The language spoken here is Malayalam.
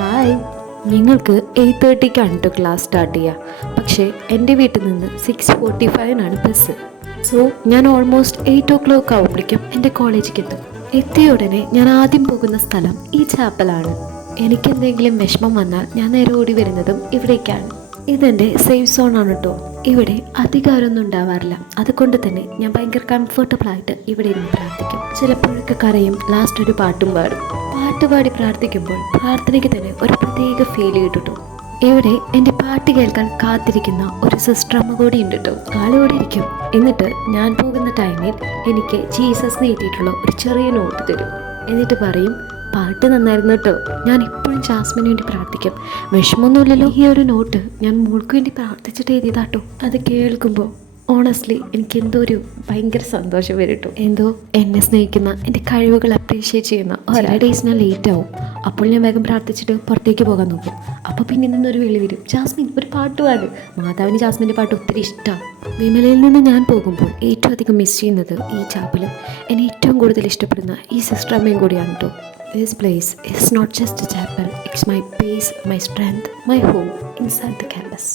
ഹായ്. നിങ്ങൾക്ക് 8:30ക്കാണ് കേട്ടോ ക്ലാസ് സ്റ്റാർട്ട് ചെയ്യുക. പക്ഷേ എൻ്റെ വീട്ടിൽ നിന്ന് 6:45 ബസ്. സോ ഞാൻ ഓൾമോസ്റ്റ് 8 o'clock ആവുമ്പോഴേക്കും എൻ്റെ കോളേജിലേക്ക് എത്തും. എത്തിയ ഉടനെ ഞാൻ ആദ്യം പോകുന്ന സ്ഥലം ഈ ചാപ്പലാണ്. എനിക്കെന്തെങ്കിലും വിഷമം വന്നാൽ ഞാൻ നേരെ ഓടി വരുന്നതും ഇവിടേക്കാണ്. ഇതെൻ്റെ സേഫ് സോണാണ് കേട്ടോ. ഇവിടെ അധികാരമൊന്നും ഉണ്ടാവാറില്ല. അതുകൊണ്ട് തന്നെ ഞാൻ ഭയങ്കര കംഫർട്ടബിളായിട്ട് ഇവിടെ ഇരുന്ന് പ്രാർത്ഥിക്കും. ചിലപ്പോഴൊക്കെ കരയും, ലാസ്റ്റ് ഒരു പാട്ടും പാടും. പാട്ട് പാടി പ്രാർത്ഥിക്കുമ്പോൾ പ്രാർത്ഥനയ്ക്ക് തന്നെ ഒരു പ്രത്യേക ഫീൽ കിട്ടും. ഇവിടെ എൻ്റെ പാട്ട് കേൾക്കാൻ കാത്തിരിക്കുന്ന ഒരു സിസ്റ്റർ അമ്മ കൂടി ഉണ്ട് കേട്ടോ. ആളോടെ ഇരിക്കും. എന്നിട്ട് ഞാൻ പോകുന്ന ടൈമിൽ എനിക്ക് ജീസസ് എഴുതിയിട്ടുള്ള ഒരു ചെറിയ നോട്ട് തരും. എന്നിട്ട് പറയും, പാട്ട് നന്നായിരുന്നു കേട്ടോ. ഞാൻ ഇപ്പോഴും ജാസ്മിന് വേണ്ടി പ്രാർത്ഥിക്കും. വിഷമമൊന്നുമില്ലല്ലോ. ഈ ഒരു നോട്ട് ഞാൻ മോൾക്ക് വേണ്ടി പ്രാർത്ഥിച്ചിട്ട് എഴുതിയതാട്ടോ. അത് കേൾക്കുമ്പോൾ ഓണസ്റ്റ്ലി എനിക്ക് എന്തോ ഒരു ഭയങ്കര സന്തോഷം വരും കേട്ടോ. എന്തോ എന്നെ സ്നേഹിക്കുന്ന, എൻ്റെ കഴിവുകൾ അപ്രീഷിയേറ്റ് ചെയ്യുന്ന ചില ഡേയ്സ് ഞാൻ ലേറ്റ് ആവും. അപ്പോൾ ഞാൻ വേഗം പ്രാർത്ഥിച്ചിട്ട് പുറത്തേക്ക് പോകാൻ നോക്കും. അപ്പോൾ പിന്നെ നിന്നൊരു വിളി വരും, ജാസ്മിൻ ഒരു പാട്ട് പാട്. മാതാവിന് ജാസ്മിൻ്റെ പാട്ട് ഒത്തിരി ഇഷ്ടമാണ്. വിമലയിൽ നിന്ന് ഞാൻ പോകുമ്പോൾ ഏറ്റവും അധികം മിസ് ചെയ്യുന്നത് ഈ ചാപ്പലും എന്നെ ഏറ്റവും കൂടുതൽ ഇഷ്ടപ്പെടുന്ന ഈ സിസ്റ്റർ അമ്മയും കൂടിയാണ് കേട്ടോ. This place is not just a chapel, it's my base, my strength, my home inside the campus.